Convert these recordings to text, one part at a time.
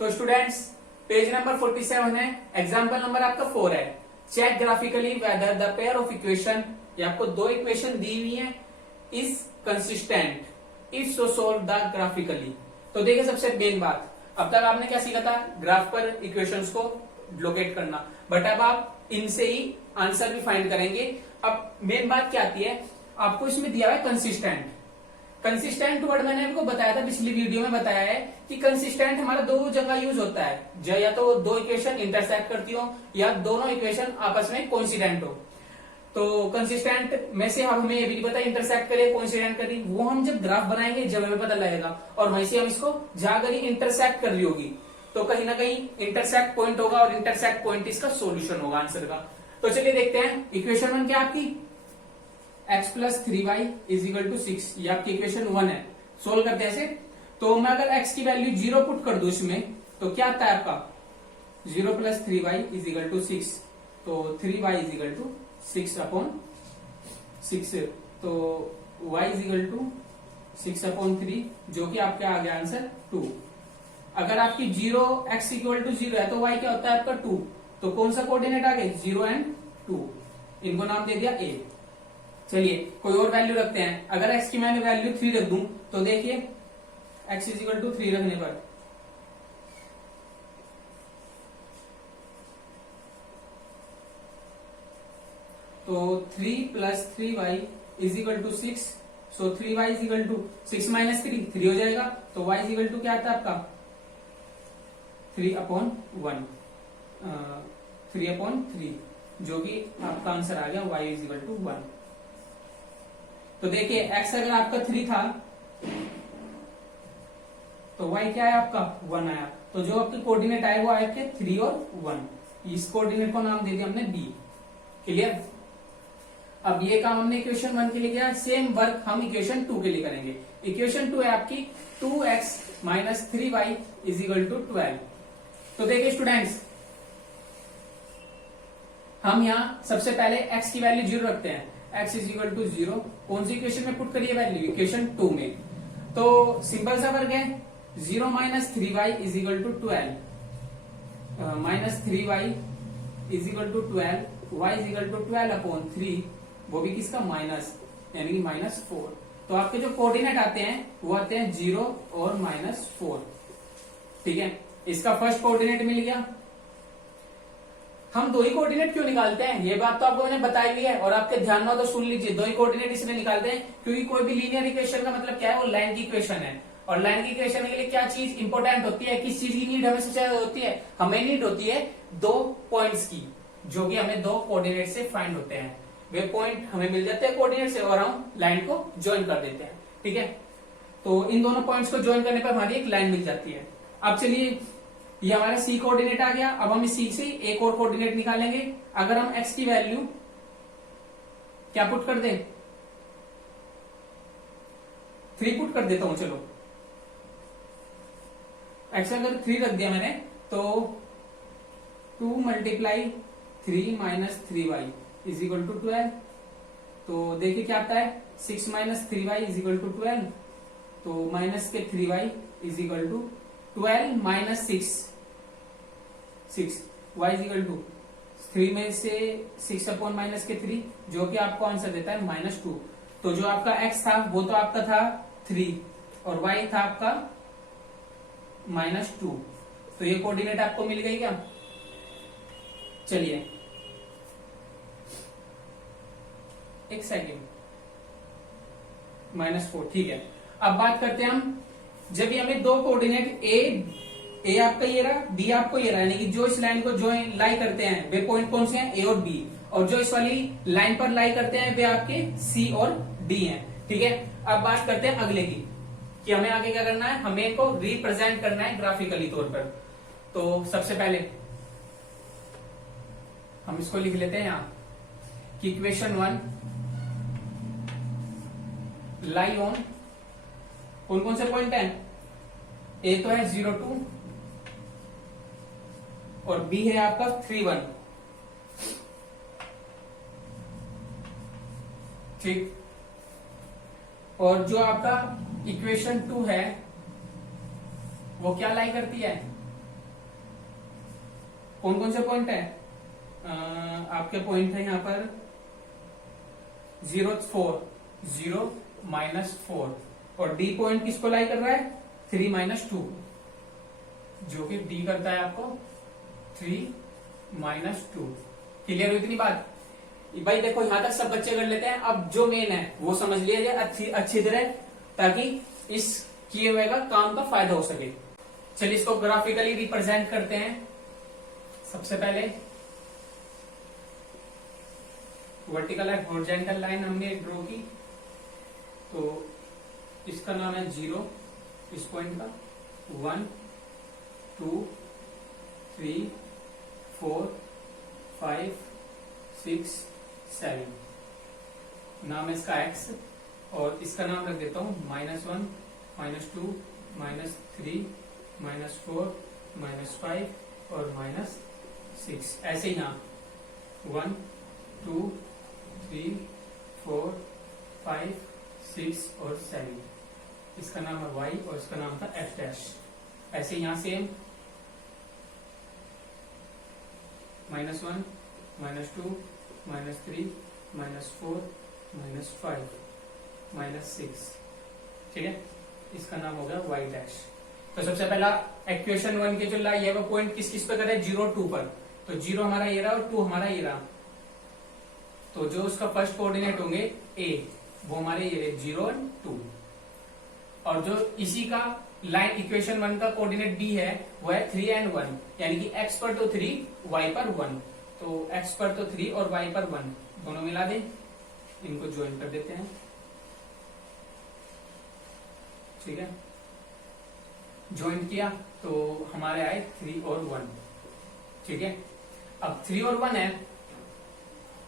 तो students page number 47 है, example number आपका 4 है। Check graphically whether the pair of equation, ये आपको दो इक्वेशन दी हुई है, is consistent if so solve the graphically. तो देखिए सबसे मेन बात, अब तक आपने क्या सीखा था, ग्राफ पर इक्वेशंस को लोकेट करना, बट अब आप इनसे ही आंसर भी फाइंड करेंगे। अब मेन बात क्या आती है, आपको इसमें दिया हुआ है कंसिस्टेंट। कंसिस्टेंट वर्ड मैंने आपको बताया था, पिछली वीडियो में बताया है कि कंसिस्टेंट हमारा दो जगह यूज होता है, या तो दो इक्वेशन इंटरसेक्ट करती हो या दोनों इक्वेशन आपस में कोइंसिडेंट हो। तो कंसिस्टेंट में से हमें ये भी नहीं पता इंटरसेक्ट करे कोइंसिडेंट करी, वो हम जब ग्राफ बनाएंगे जब हमें पता लगेगा, और वहीं से हम इसको जाकर ही इंटरसेक्ट कर रही होगी तो कहीं ना कहीं इंटरसेक्ट पॉइंट होगा और इंटरसेक्ट पॉइंट इसका सोल्यूशन होगा आंसर का। तो चलिए देखते हैं, इक्वेशन 1 क्या आपकी, x plus 3y is equal to 6, ये आपकी इक्वेशन 1 है। सोल्व करते हैं इसे। तो मैं अगर x की वैल्यू 0 पुट कर दूं इसमें, तो क्या आता है आपका 0 plus 3y is equal to 6, तो 3y is equal to 6 upon 6, तो y is equal to 6 upon 3, जो कि आपका आ गया आंसर 2। अगर आपकी 0 x इक्वल टू 0 है तो y क्या होता है आपका 2, तो कौन सा कोऑर्डिनेट आ गया 0 एंड 2, इनको नाम दे दिया a। चलिए कोई और वैल्यू रखते हैं, अगर x की मैंने वैल्यू 3 रख दूं तो देखिए x इज इक्वल टू 3 रखने पर तो 3 plus 3y is equal to 6, so 3y is equal to 6 minus 3 हो जाएगा, तो y इज इक्वल टू क्या आता है आपका 3 अपॉन 1, 3 अपॉन 3, जो कि आपका आंसर आ गया y इज इक्वल टू 1। तो देखिए x अगर आपका 3 था तो y क्या है आपका 1 आया, तो जो आपके कोऑर्डिनेट आए वो आए थे 3 और 1, इस कोऑर्डिनेट को नाम दे दिया हमने b। क्लियर। अब ये काम हमने इक्वेशन 1 के लिए किया, सेम वर्क हम इक्वेशन 2 के लिए करेंगे। इक्वेशन 2 है आपकी 2x minus 3y is equal to 12। तो देखिए स्टूडेंट्स, हम यहां सबसे पहले x की वैल्यू 0 रखते हैं, x इज इक्वल टू 0, कौन सी इक्वेशन में पुट करिए वैल्यू, इक्वेशन 2 में। तो सिंपल सा वर्क है, 0 minus 3y is equal to 12, minus 3y is equal to 12, y is equal to 12 upon 3, वो भी किसका माइनस, यानी कि -4। तो आपके जो कोऑर्डिनेट आते हैं वो आते हैं 0 और -4। ठीक है, इसका फर्स्ट कोऑर्डिनेट मिल गया। हम दो ही कोऑर्डिनेट क्यों निकालते हैं, ये बात तो आपको मैंने बताई हुई है, और आपके ध्यान में तो सुन लीजिए, दो ही कोऑर्डिनेट इसलिए निकालते हैं क्योंकि कोई भी लीनियर इक्वेशन का मतलब क्या है, वो लाइन की इक्वेशन है, और लाइन की इक्वेशन के लिए क्या चीज इंपॉर्टेंट होती है, किस चीज की नीड हमें सबसे ज्यादा होती है, हमें नीड होती है दो पॉइंट्स की, जो कि हमें दो कोऑर्डिनेट से फाइंड होते हैं। वे पॉइंट हमें मिल जाते हैं कोऑर्डिनेट से और हम लाइन को ज्वाइन कर देते हैं। ठीक है, तो इन दोनों पॉइंट्स को ज्वाइन करने पर हमारी एक लाइन मिल जाती है। अब चलिए, ये हमारा सी कोऑर्डिनेट आ गया, अब हम इस सी से एक और कोऑर्डिनेट निकालेंगे। अगर हम एक्स की वैल्यू क्या पुट कर दें, 3 पुट कर देता हूं, चलो एक्स अगर 3 रख दिया मैंने, तो 2 multiply 3 minus 3y is equal to 12। तो देखिए क्या आता है, 6 minus 3y is equal to 12, तो माइनस के 3y is equal to 12 minus 6 y is equal to 3 में से 6 अपॉन माइनस के 3, जो कि आपको आंसर देता है -2। तो जो आपका x था वो तो आपका था 3 और y था आपका -2, तो ये कोऑर्डिनेट आपको मिल गई क्या। चलिए एक सेकेंड, -4, ठीक है। अब बात करते हैं हम, जब ये हमें दो कोऑर्डिनेट ए आपका ये रहा, बी आपको ये रहा, यानी कि जो इस लाइन को जो लाई करते हैं वे पॉइंट कौन से हैं, ए और बी, और जो इस वाली लाइन पर लाई करते हैं वे आपके सी और डी हैं। ठीक है, अब बात करते हैं अगले की, कि हमें आगे क्या करना है, हमें को रिप्रेजेंट करना है ग्राफिकली तौर पर। तो सबसे पहले हम इसको लिख लेते हैं यहां कि इक्वेशन 1 लाई ऑन कौन कौन से पॉइंट हैं, ए तो है 0 2 और बी है आपका 3 1। ठीक, और जो आपका इक्वेशन 2 है वो क्या लाई करती है, कौन कौन से पॉइंट है? आपके पॉइंट है यहाँ पर 0 4 0 -4 और डी पॉइंट किसको लाई कर रहा है? 3 -2 जो कि डी करता है आपको 3 -2। क्लियर हुई इतनी बात? भाई देखो यहां तक सब बच्चे कर लेते हैं। अब जो मेन है वो समझ लिया जाए अच्छी तरह, ताकि इस किए हुए का काम का फायदा हो सके। चलिए इसको ग्राफिकली रिप्रेजेंट करते हैं। सबसे पहले वर्टिकल एंड हॉरिजॉन्टल लाइन हमने ड्रॉ की, तो इसका नाम है 0, इस पॉइंट का 1 2 3 4 5 6 7, नाम है इसका x और इसका नाम रख देता हूं -1 -2 -3 -4 -5 और -6। ऐसे ही यहाँ 1 2 3 4 5 6 और 7, इसका नाम है y और इसका नाम था f डैश। ऐसे यहाँ सेम -1 -2 -3 -4 -5 -6, ठीक है, इसका नाम हो गया y डैश। तो सबसे पहला इक्वेशन 1 के जो लाई है वो पॉइंट किस किस पे करे? 0 2 पर। तो 0 हमारा ये रहा और 2 हमारा ये रहा। तो जो उसका फर्स्ट कोऑर्डिनेट होंगे a, वो हमारे ये 0 और 2। और जो इसी का लाइन इक्वेशन 1 का कोऑर्डिनेट b है वो है 3 और 1, यानी कि x पर तो 3 y पर 1। तो x पर तो 3 और y पर 1 दोनों मिला दें, इनको ज्वाइन कर देते हैं, ठीक है। ज्वाइन किया तो हमारे आए 3 और 1, ठीक है। अब 3 और 1 है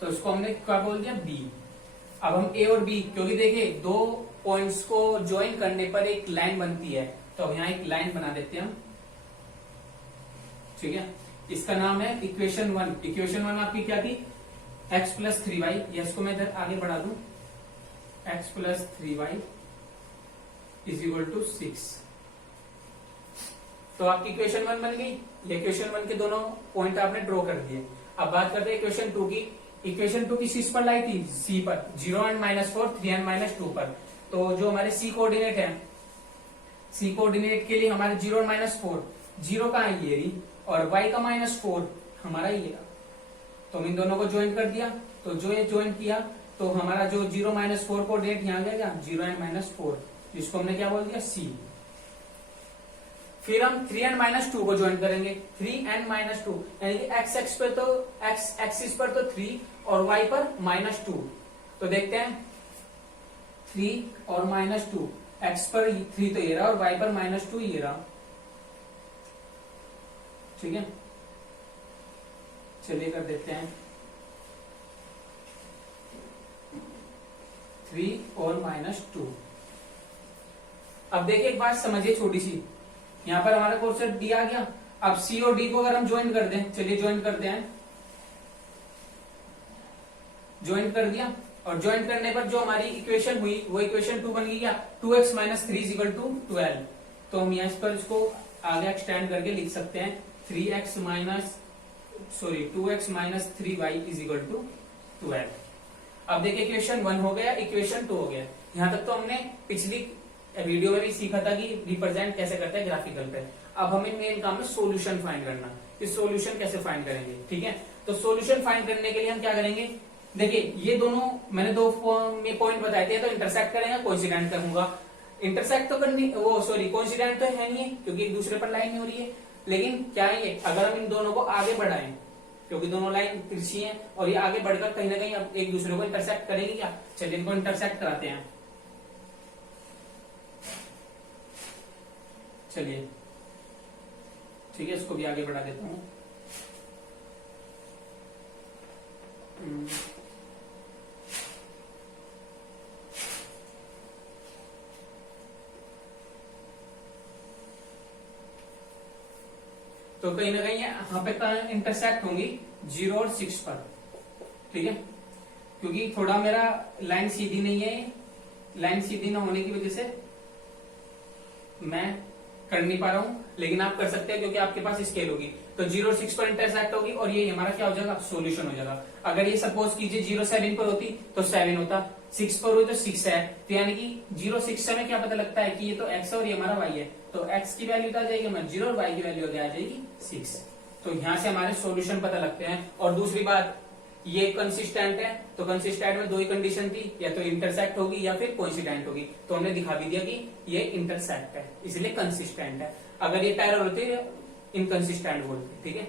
तो इसको हमने क्या बोल दिया? b। अब हम a और b, क्योंकि देखिए दो पॉइंट्स को ज्वाइन करने पर एक लाइन बनती है, तो अब यहाँ एक लाइन बना देते हैं हम, ठीक है। इसका नाम है इक्वेशन 1। इक्वेशन 1 आपकी क्या थी? x + 3y, या इसको मैं इधर आगे बढ़ा दूं, x + 3y = 6। तो आपकी इक्वेशन 1 बन गई। ये इक्वेशन 1 के दोनों पॉइंट आपने ड्रॉ कर दिए। अब बात करते हैं इक्वेशन 2 की। इक्वेशन 2 किस पर लाई थी? c पर, 0 और -4 3 और -2 पर। तो जो हमारे c कोऑर्डिनेट है, c कोऑर्डिनेट के लिए हमारे 0 और -4, 0 का है ये रही और y का -4 हमारा ये रहा। तो हम इन दोनों को ज्वाइन कर दिया। तो जो ये ज्वाइन किया तो हमारा जो 0 -4 कोऑर्डिनेट यहाँ गया 0 और -4, जिसको हमने क्या बोल दिया? c। फिर हम 3 और -2 को ज्वाइन करेंगे। 3 और -2 यानी कि x एक्सिस पर तो 3 और y पर -2। तो देखते हैं 3 और -2, x पर 3 तो ये रहा और y पर -2 ये रहा, ठीक है। चलिए कर देते हैं 3 और -2। अब देखिए एक बात समझिए छोटी सी, यहां पर हमारा कोऑर्डिनेट डी आ गया। अब सी और डी को अगर हम ज्वाइन कर दें, चलिए ज्वाइन करते हैं। ज्वाइन कर दिया और ज्वाइन करने पर जो हमारी इक्वेशन हुई वो इक्वेशन 2 बन गई क्या? 2x - 3 = 12। तो हम यहाँ पर इसको आगे एक्सटेंड करके लिख सकते हैं 2x - 3y = 12। अब देखिए इक्वेशन 1 हो गया, इक्वेशन 2 हो गया। यहां तक तो हमने पिछली वीडियो में भी सीखा था कि रिप्रेजेंट कैसे करते हैं ग्राफिकल पे। अब हमें मेन काम है सॉल्यूशन फाइंड करना। इस सॉल्यूशन कैसे फाइंड करेंगे, ठीक है। तो सॉल्यूशन फाइंड करने के लिए हम क्या करेंगे? देखिए ये दोनों मैंने दो में पॉइंट बताए थे, तो इंटरसेक्ट करेंगे, कोइंसिडेंट करूंगा। इंटरसेक्ट तो करनी कोइंसिडेंट तो है नहीं है क्योंकि एक दूसरे पर लाइन हो रही है। लेकिन क्या है ये, अगर हम इन दोनों को आगे बढ़ाएं, क्योंकि दोनों लाइन तिरछी हैं और ये आगे बढ़कर कहीं ना कहीं अब एक दूसरे को इंटरसेक्ट करेंगे क्या? चलिए इनको इंटरसेक्ट कराते हैं। चलिए ठीक है, इसको भी आगे बढ़ा देता हूं। तो कहीं ना कहीं यहाँ पे इंटरसेक्ट होंगी 0 और 6 पर, ठीक है। क्योंकि थोड़ा मेरा लाइन सीधी नहीं है, लाइन सीधी ना होने की वजह से मैं कर नहीं पा रहा हूँ, लेकिन आप कर सकते हैं क्योंकि आपके पास स्केल होगी। तो 0 और 6 पर इंटरसेक्ट होगी और ये हमारा क्या हो जाएगा, सोल्यूशन हो जाएगा। अगर ये सपोज कीजिए 0 7 पर होती तो 7 होता, 6 पर हुई तो 6 है, तो यानी कि 0 6 से हमें क्या पता लगता है कि ये तो x है और ये हमारा y है, तो x की वैल्यू आ जाएगी हमारी 0 और y की वैल्यू आ जाएगी 6। तो यहाँ से हमारे सॉल्यूशन पता लगते हैं। और दूसरी बात, ये कंसिस्टेंट है, तो कंसिस्टेंट में दो ही कंडीशन थी, या तो इंटरसेक्ट होगी या फिर कोइंसिडेंट होगी, तो हमने दिखा भी दिया कि ये इंटरसेक्ट है इसलिए कंसिस्टेंट है। अगर ये पैरेलल होती है इनकंसिस्टेंट बोलते, ठीक है।